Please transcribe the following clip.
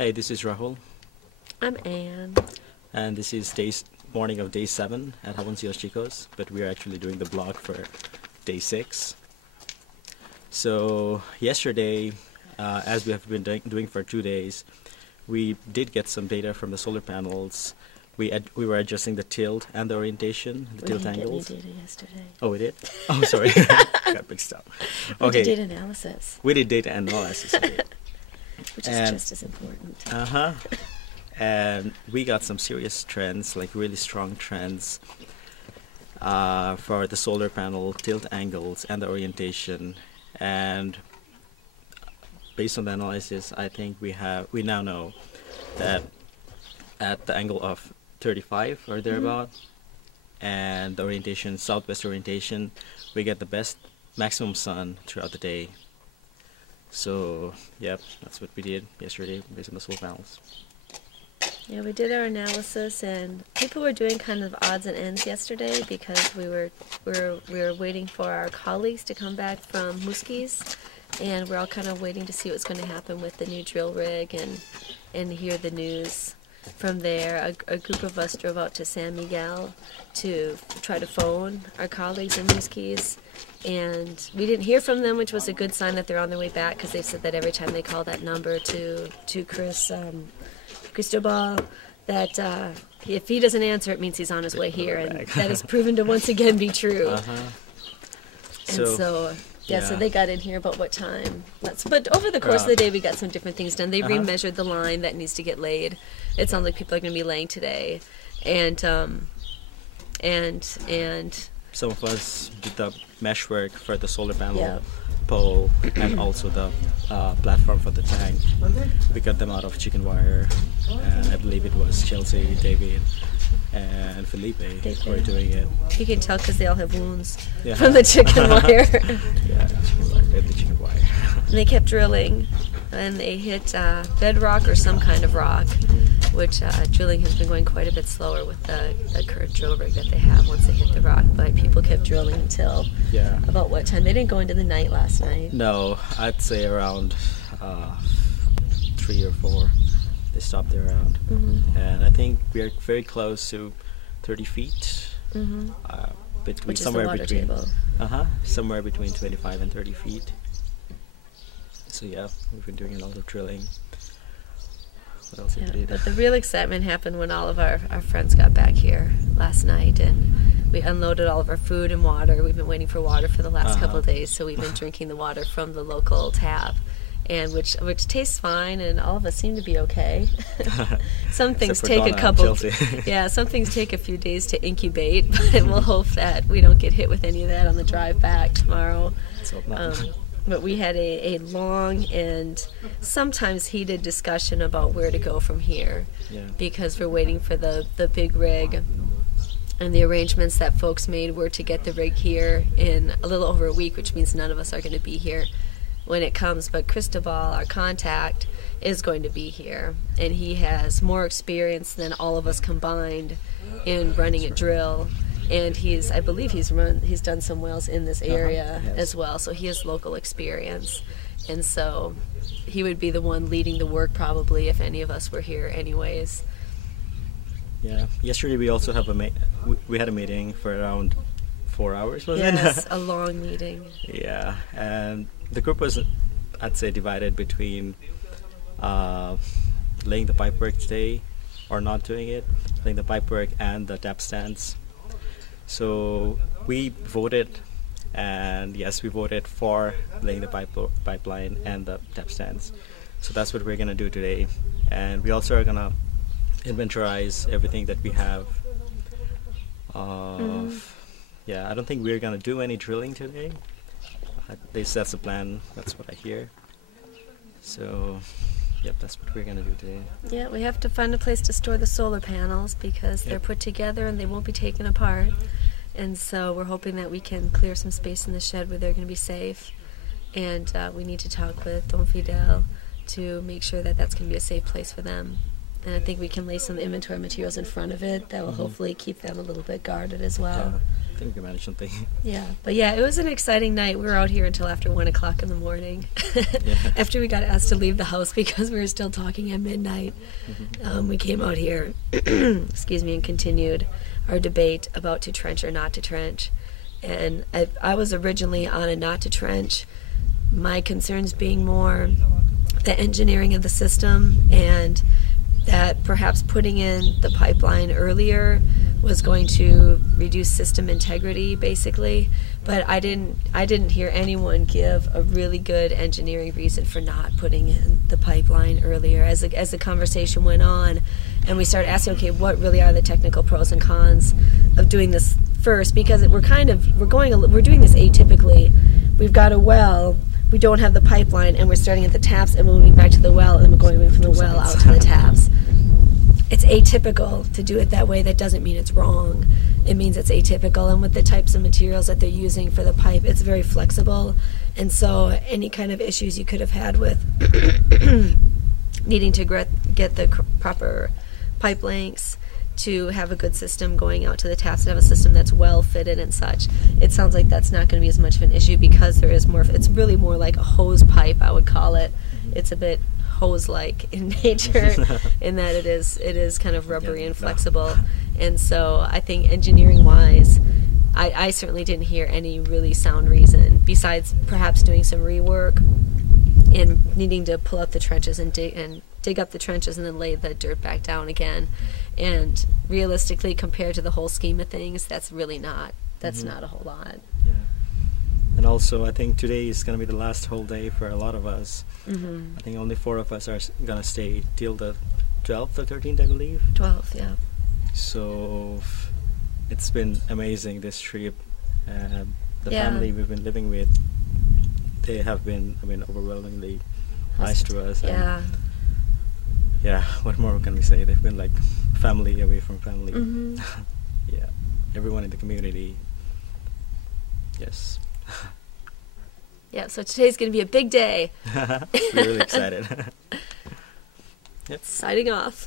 Hey, this is Rahul, I'm Anne. and this is morning of day 7 at Jaboncillos Chicos, but we are actually doing the blog for day 6. So yesterday, as we have been doing for 2 days, we did get some data from the solar panels. We were adjusting the tilt and the orientation, the tilt angles. We didn't get any data yesterday. Oh, we did? Oh, sorry. Got mixed up. We did data analysis. We did data analysis. Which is just as important. And we got some serious trends, like really strong trends for the solar panel tilt angles and the orientation. And based on the analysis, I think we now know that at the angle of 35 or thereabout, and the orientation, southwest orientation, we get the best maximum sun throughout the day. So, yep, that's what we did yesterday based on the solar panels. Yeah, we did our analysis, and people were doing kind of odds and ends yesterday because we were waiting for our colleagues to come back from Muskies, and we're all kind of waiting to see what's going to happen with the new drill rig and hear the news. From there, a group of us drove out to San Miguel to try to phone our colleagues in Muskies, and we didn't hear from them, which was a good sign that they're on their way back, because they said that every time they call that number to Cristobal, that if he doesn't answer, it means he's on his way here, and that has proven to once again be true. So they got in here about what time. But over the course of the day, we got some different things done. They remeasured the line that needs to get laid. It sounds like people are going to be laying today, and some of us did the meshwork for the solar panel pole and also the platform for the tank. We got them out of chicken wire, and I believe it was Chelsea, David, and Felipe who were doing it. You can tell because they all have wounds from the chicken wire. The chicken wire. And they kept drilling, and they hit bedrock or some kind of rock, which drilling has been going quite a bit slower with the current drill rig that they have once they hit the rock. But people kept drilling until about what time? They didn't go into the night last night. No, I'd say around 3 or 4. They stopped there around, and I think we are very close to 30 feet. Which is the water table. Somewhere between 25 and 30 feet. So yeah, we've been doing a lot of drilling. What else did we do? But the real excitement happened when all of our friends got back here last night, and we unloaded all of our food and water. We've been waiting for water for the last couple of days, so we've been drinking the water from the local tap, and which tastes fine, and all of us seem to be okay. Some things take some things take a few days to incubate, but we'll hope that we don't get hit with any of that on the drive back tomorrow. But we had a long and sometimes heated discussion about where to go from here, because we're waiting for the big rig, and the arrangements that folks made were to get the rig here in a little over a week, which means none of us are going to be here when it comes. But Cristobal, our contact, is going to be here, and he has more experience than all of us combined in running a drill. And I believe he's done some wells in this area as well, so he has local experience. And so he would be the one leading the work probably if any of us were here anyways. Yeah. Yesterday we also have we had a meeting for around 4 hours, wasn't it? Yes, a long meeting. Yeah, and the group was, I'd say, divided between laying the pipework today or not doing it, laying the pipework and the tap stands. So we voted, and yes, we voted for laying the pipeline and the tap stands. So that's what we're going to do today. And we also are going to inventorize everything that we have. I don't think we're going to do any drilling today. At least that's the plan. That's what I hear. So, yep, that's what we're going to do today. Yeah, we have to find a place to store the solar panels because they're put together and they won't be taken apart. And so we're hoping that we can clear some space in the shed where they're going to be safe. And we need to talk with Don Fidel to make sure that that's going to be a safe place for them. And I think we can lay some inventory materials in front of it that will hopefully keep them a little bit guarded as well. think we managed something. Yeah, but yeah, it was an exciting night. We were out here until after 1 o'clock in the morning. Yeah. After we got asked to leave the house because we were still talking at midnight, we came out here, excuse me, and continued our debate about to trench or not to trench. And I was originally on a not to trench. My concerns being more the engineering of the system, and that perhaps putting in the pipeline earlier was going to reduce system integrity, basically. But I didn't hear anyone give a really good engineering reason for not putting in the pipeline earlier. As the conversation went on, and we started asking, okay, what really are the technical pros and cons of doing this first? Because we're doing this atypically. We've got a well. We don't have the pipeline, and we're starting at the taps and moving back to the well, and then we're going from the well out to the taps. It's atypical to do it that way. That doesn't mean it's wrong. It means it's atypical, and with the types of materials that they're using for the pipe, it's very flexible. And so any kind of issues you could have had with needing to get the proper pipe lengths to have a good system going out to the taps and have a system that's well fitted and such, it sounds like that's not going to be as much of an issue, because there is more. It's really more like a hose pipe, I would call it. It's a bit hose-like in nature in that it is kind of rubbery and flexible. And so I think engineering-wise, I certainly didn't hear any really sound reason, besides perhaps doing some rework and needing to pull up the trenches and dig up the trenches and then lay the dirt back down again. And realistically, compared to the whole scheme of things, that's really not. That's not a whole lot. Yeah. And also, I think today is going to be the last whole day for a lot of us. I think only 4 of us are going to stay till the 12th or 13th, I believe. 12th, yeah. So it's been amazing, this trip. The family we've been living with, they have been, overwhelmingly nice to us. Yeah. Yeah, what more can we say? They've been like family away from family. Yeah, everyone in the community. Yes. Yeah, so today's going to be a big day. We're really excited. Yep. Signing off.